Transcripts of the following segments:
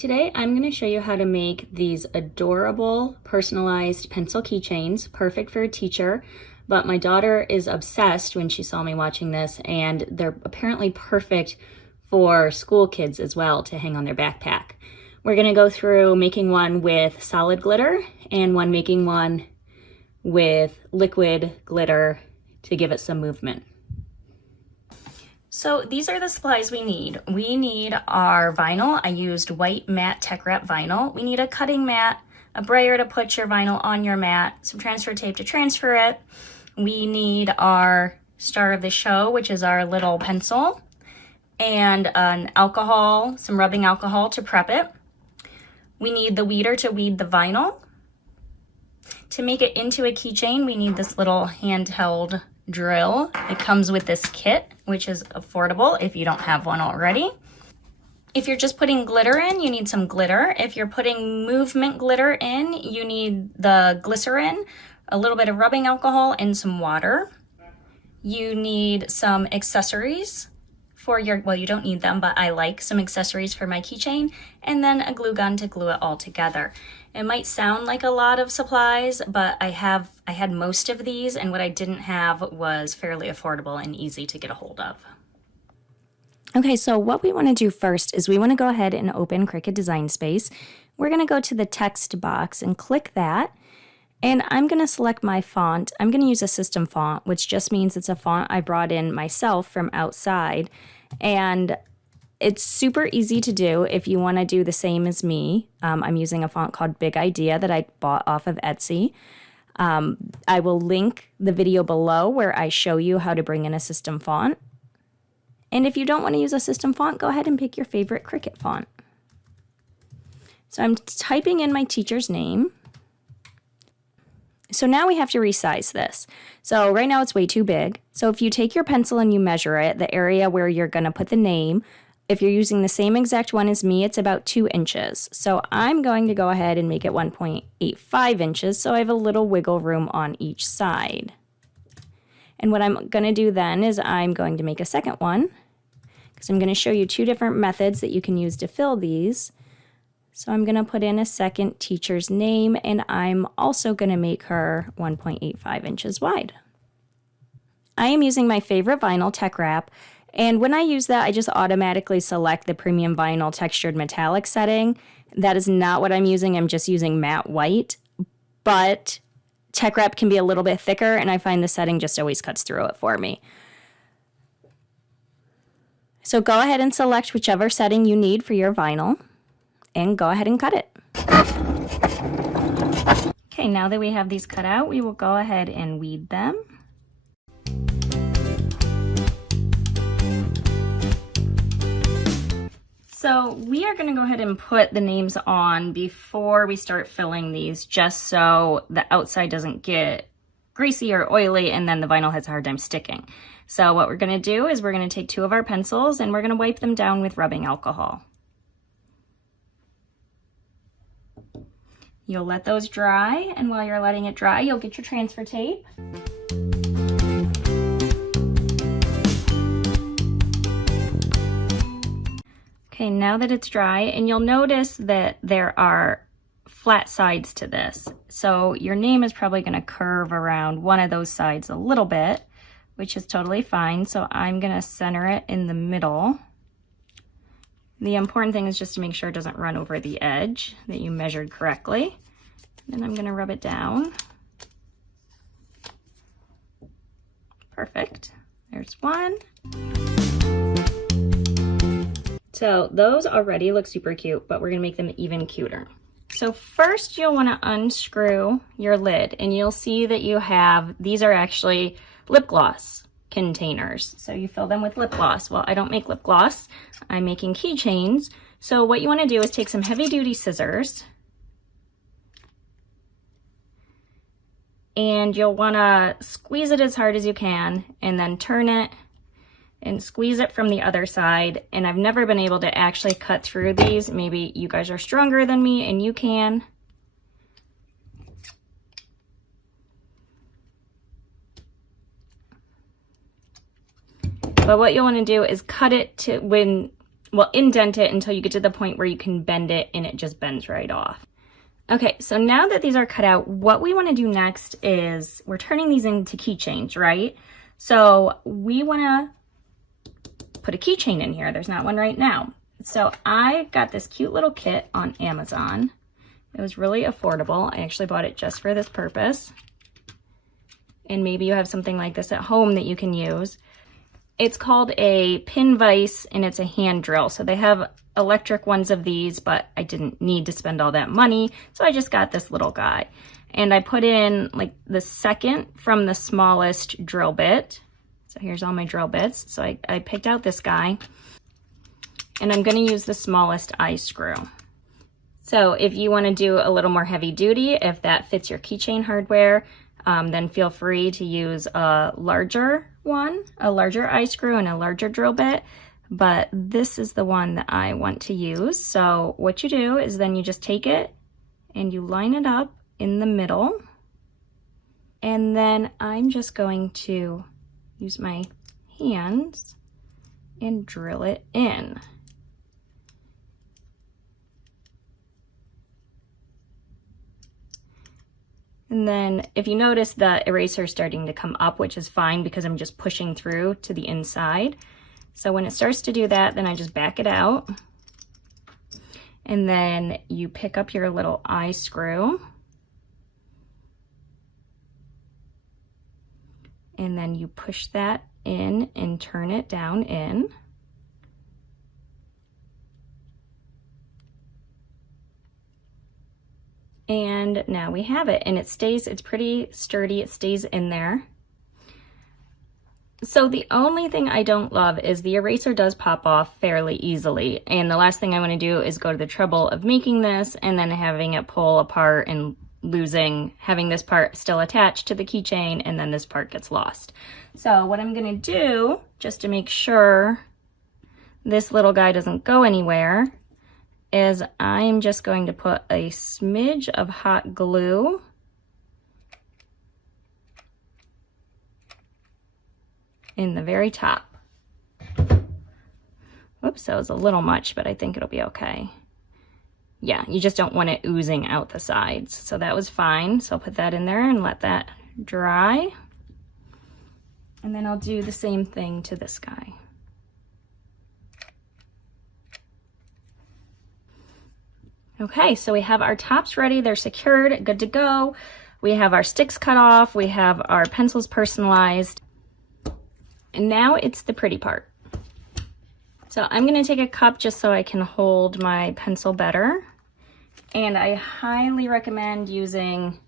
Today I'm going to show you how to make these adorable personalized pencil keychains, perfect for a teacher, but my daughter is obsessed when she saw me watching this, and they're apparently perfect for school kids as well to hang on their backpack. We're going to go through making one with solid glitter and making one with liquid glitter to give it some movement. So these are the supplies we need. We need our vinyl. I used white matte tech wrap vinyl. We need a cutting mat, a brayer to put your vinyl on your mat, some transfer tape to transfer it. We need our star of the show, which is our little pencil, and an alcohol, some rubbing alcohol to prep it. We need the weeder to weed the vinyl. To make it into a keychain, we need this little handheld drill. It comes with this kit, which is affordable if you don't have one already. If you're just putting glitter in, you need some glitter. If you're putting movement glitter in, you need the glycerin, a little bit of rubbing alcohol, and some water. You need some accessories for your, well, you don't need them, but I like some accessories for my keychain, and then a glue gun to glue it all together. It might sound like a lot of supplies, but I had most of these, and what I didn't have was fairly affordable and easy to get a hold of. Okay, so what we want to do first is we want to go ahead and open Cricut Design Space. We're going to go to the text box and click that, and I'm going to select my font. I'm going to use a system font, which just means it's a font I brought in myself from outside, and it's super easy to do if you want to do the same as me. I'm using a font called Big Idea that I bought off of Etsy. I will link the video below where I show you how to bring in a system font. And if you don't want to use a system font, go ahead and pick your favorite Cricut font. So I'm typing in my teacher's name. So now we have to resize this. So right now it's way too big. So if you take your pencil and you measure it, the area where you're going to put the name, if you're using the same exact one as me, it's about 2 inches. So I'm going to go ahead and make it 1.85 inches, so I have a little wiggle room on each side. And what I'm going to do then is I'm going to make a second one, because I'm going to show you 2 different methods that you can use to fill these. So I'm going to put in a second teacher's name, and I'm also going to make her 1.85 inches wide. I am using my favorite vinyl, Tech Wrap. And when I use that, I just automatically select the premium vinyl textured metallic setting. That is not what I'm using. I'm just using matte white. But Tech Wrap can be a little bit thicker, and I find the setting just always cuts through it for me. So go ahead and select whichever setting you need for your vinyl, and go ahead and cut it. Okay, now that we have these cut out, we will go ahead and weed them. So we are going to go ahead and put the names on before we start filling these, just so the outside doesn't get greasy or oily and then the vinyl has a hard time sticking. So what we're going to do is we're going to take 2 of our pencils and we're going to wipe them down with rubbing alcohol. You'll let those dry, and while you're letting it dry, you'll get your transfer tape. Okay, now that it's dry, and you'll notice that there are flat sides to this. So your name is probably going to curve around one of those sides a little bit, which is totally fine. So I'm going to center it in the middle. The important thing is just to make sure it doesn't run over the edge, that you measured correctly. Then I'm going to rub it down. Perfect. There's one. So those already look super cute, but we're gonna make them even cuter. So first you'll wanna unscrew your lid, and you'll see that you have, these are actually lip gloss containers. So you fill them with lip gloss. Well, I don't make lip gloss, I'm making keychains. So what you wanna do is take some heavy duty scissors, and you'll wanna squeeze it as hard as you can, and then turn it and squeeze it from the other side. And I've never been able to actually cut through these. Maybe you guys are stronger than me and you can. But what you'll want to do is cut it to when well, indent it until you get to the point where you can bend it and it just bends right off. Okay, so now that these are cut out, what we want to do next is we're turning these into keychains, right? So we want to put a keychain in here. There's not one right now. So I got this cute little kit on Amazon. It was really affordable. I actually bought it just for this purpose. And maybe you have something like this at home that you can use. It's called a pin vise and it's a hand drill. So they have electric ones of these, but I didn't need to spend all that money. So I just got this little guy. And I put in like the second from the smallest drill bit. So here's all my drill bits. So I picked out this guy. And I'm going to use the smallest eye screw. So if you want to do a little more heavy duty, if that fits your keychain hardware, then feel free to use a larger one, a larger eye screw and a larger drill bit. But this is the one that I want to use. So what you do is then you just take it and you line it up in the middle. And then I'm just going to use my hands and drill it in. And then if you notice the eraser is starting to come up, which is fine because I'm just pushing through to the inside. So when it starts to do that, then I just back it out. And then you pick up your little eye screw. And then you push that in and turn it down in. And now we have it, and it stays, it's pretty sturdy, it stays in there. So the only thing I don't love is the eraser does pop off fairly easily. And the last thing I want to do is go to the trouble of making this and then having it pull apart and having this part still attached to the keychain, and then this part gets lost. So what I'm going to do, just to make sure this little guy doesn't go anywhere, is I'm just going to put a smidge of hot glue in the very top. Whoops, that was a little much, but I think it'll be okay. Yeah, you just don't want it oozing out the sides. So that was fine. So I'll put that in there and let that dry. And then I'll do the same thing to this guy. Okay, so we have our tops ready. They're secured, good to go. We have our sticks cut off. We have our pencils personalized. And now it's the pretty part. So I'm gonna take a cup just so I can hold my pencil better. And I highly recommend using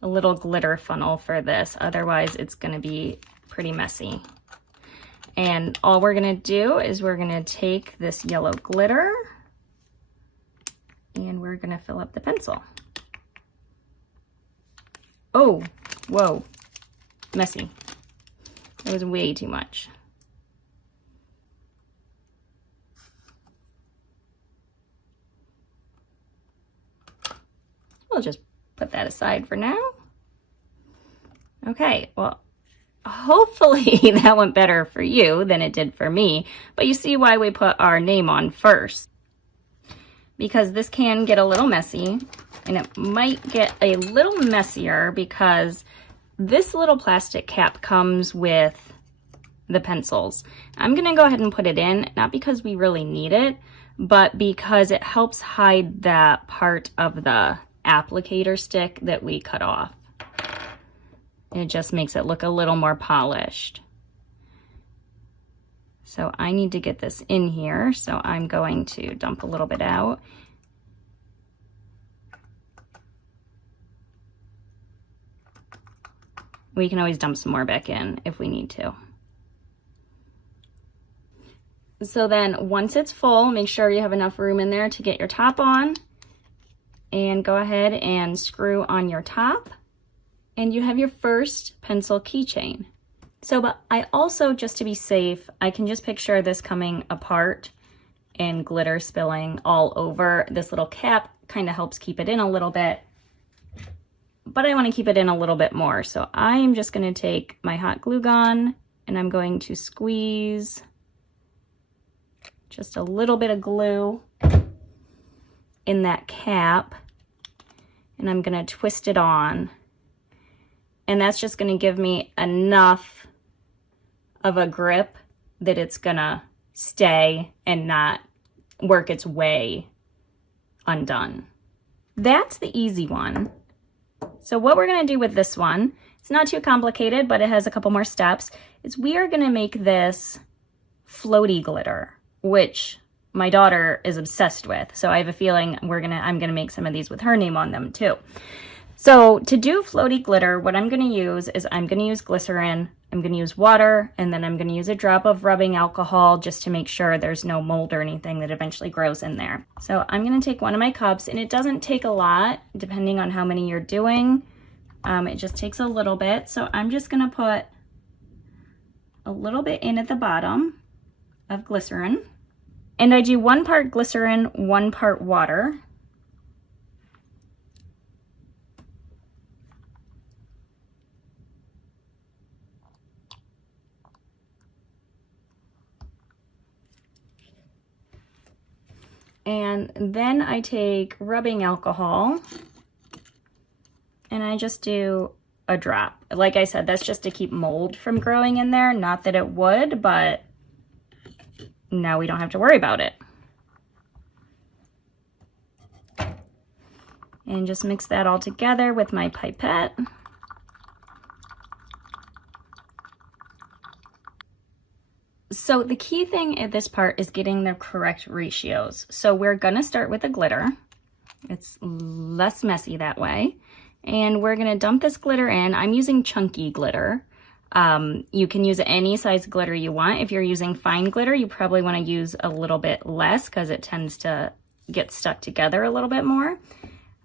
a little glitter funnel for this. Otherwise, it's gonna be pretty messy. And all we're gonna do is we're gonna take this yellow glitter and we're gonna fill up the pencil. Oh, whoa, messy. It was way too much. We'll just put that aside for now. Okay, well, hopefully that went better for you than it did for me, but you see why we put our name on first. Because this can get a little messy, and it might get a little messier because this little plastic cap comes with the pencils. I'm gonna go ahead and put it in, not because we really need it, but because it helps hide that part of the applicator stick that we cut off. It just makes it look a little more polished. So I need to get this in here, so I'm going to dump a little bit out. We can always dump some more back in if we need to. So then once it's full, make sure you have enough room in there to get your top on, and go ahead and screw on your top, and you have your first pencil keychain. So, but I also, just to be safe, I can just picture this coming apart and glitter spilling all over. This little cap kind of helps keep it in a little bit, but I want to keep it in a little bit more. So I'm just going to take my hot glue gun and I'm going to squeeze just a little bit of glue in that cap, and I'm gonna twist it on. And that's just gonna give me enough of a grip that it's gonna stay and not work its way undone. That's the easy one. So what we're gonna do with this one, it's not too complicated, but it has a couple more steps, is we are gonna make this floaty glitter, which my daughter is obsessed with. So I have a feeling I'm gonna make some of these with her name on them too. So to do floaty glitter, what I'm gonna use is I'm gonna use glycerin, I'm gonna use water, and then I'm gonna use a drop of rubbing alcohol just to make sure there's no mold or anything that eventually grows in there. So I'm gonna take one of my cups, and it doesn't take a lot depending on how many you're doing. It just takes a little bit. So I'm just gonna put a little bit in at the bottom of glycerin. And I do 1 part glycerin, 1 part water. And then I take rubbing alcohol and I just do a drop. Like I said, that's just to keep mold from growing in there. Not that it would, but now we don't have to worry about it. And just mix that all together with my pipette. So the key thing at this part is getting the correct ratios. So we're gonna start with the glitter. It's less messy that way. And we're gonna dump this glitter in. I'm using chunky glitter. You can use any size glitter you want. If you're using fine glitter, you probably wanna use a little bit less because it tends to get stuck together a little bit more.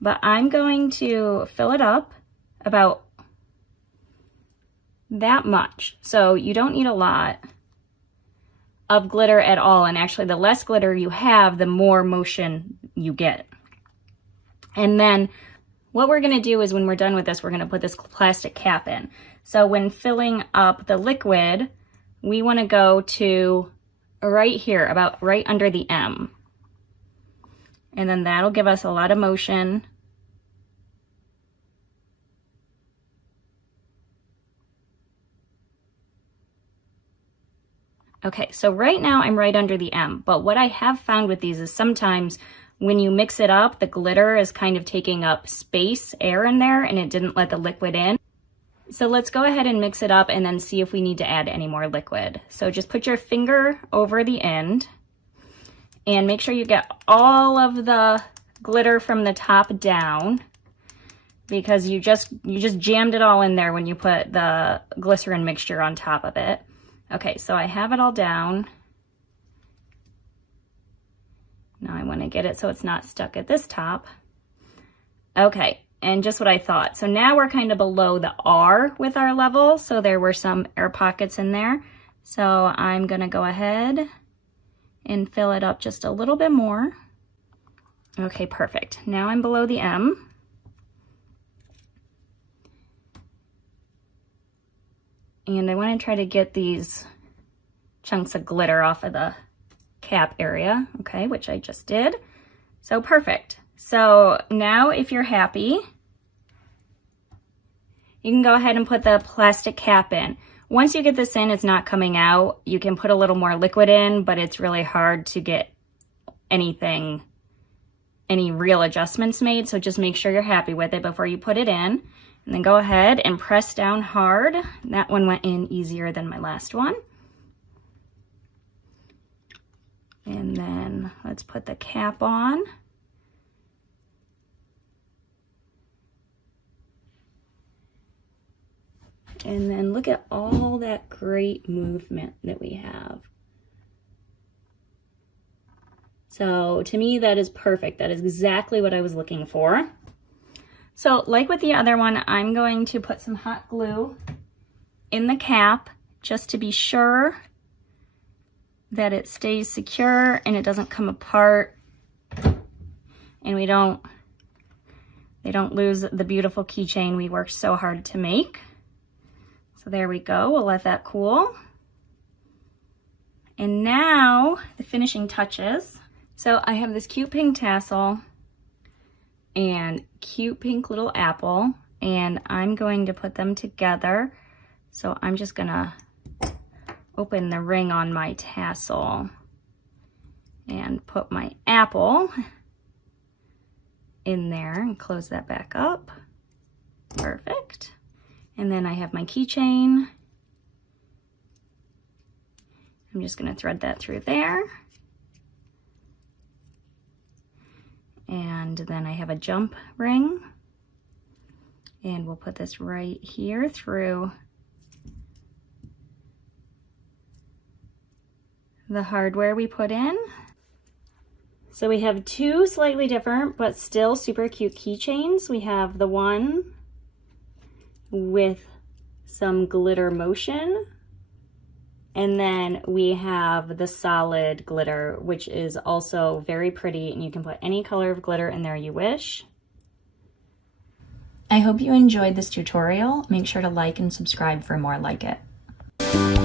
But I'm going to fill it up about that much. So you don't need a lot of glitter at all. And actually the less glitter you have, the more motion you get. And then what we're gonna do is when we're done with this, we're gonna put this plastic cap in. So when filling up the liquid, we wanna go to right here, about right under the M. And then that'll give us a lot of motion. Okay, so right now I'm right under the M, but what I have found with these is sometimes when you mix it up, the glitter is kind of taking up space, air in there, and it didn't let the liquid in. So let's go ahead and mix it up and then see if we need to add any more liquid. So just put your finger over the end and make sure you get all of the glitter from the top down, because you just jammed it all in there when you put the glycerin mixture on top of it. Okay, so I have it all down. Now I want to get it so it's not stuck at this top. Okay, and just what I thought. So now we're kind of below the R with our level, so there were some air pockets in there. So I'm gonna go ahead and fill it up just a little bit more. Okay, perfect. Now I'm below the M. And I want to try to get these chunks of glitter off of the cap area, okay, which I just did. So perfect. So now if you're happy, you can go ahead and put the plastic cap in. Once you get this in, it's not coming out. You can put a little more liquid in, but it's really hard to get any real adjustments made. So just make sure you're happy with it before you put it in. And then go ahead and press down hard. That one went in easier than my last one. And then let's put the cap on. And then look at all that great movement that we have. So to me, that is perfect. That is exactly what I was looking for. So like with the other one, I'm going to put some hot glue in the cap just to be sure that it stays secure and it doesn't come apart and they don't lose the beautiful keychain we worked so hard to make. So there we go. We'll let that cool. And now the finishing touches. So I have this cute pink tassel and cute pink little apple, and I'm going to put them together. So I'm just gonna open the ring on my tassel and put my apple in there and close that back up. Perfect. And then I have my keychain. I'm just gonna thread that through there. And then I have a jump ring. And we'll put this right here through the hardware we put in. So we have two slightly different but still super cute keychains. We have the one with some glitter motion, and then we have the solid glitter, which is also very pretty, and you can put any color of glitter in there you wish. I hope you enjoyed this tutorial. Make sure to like and subscribe for more like it.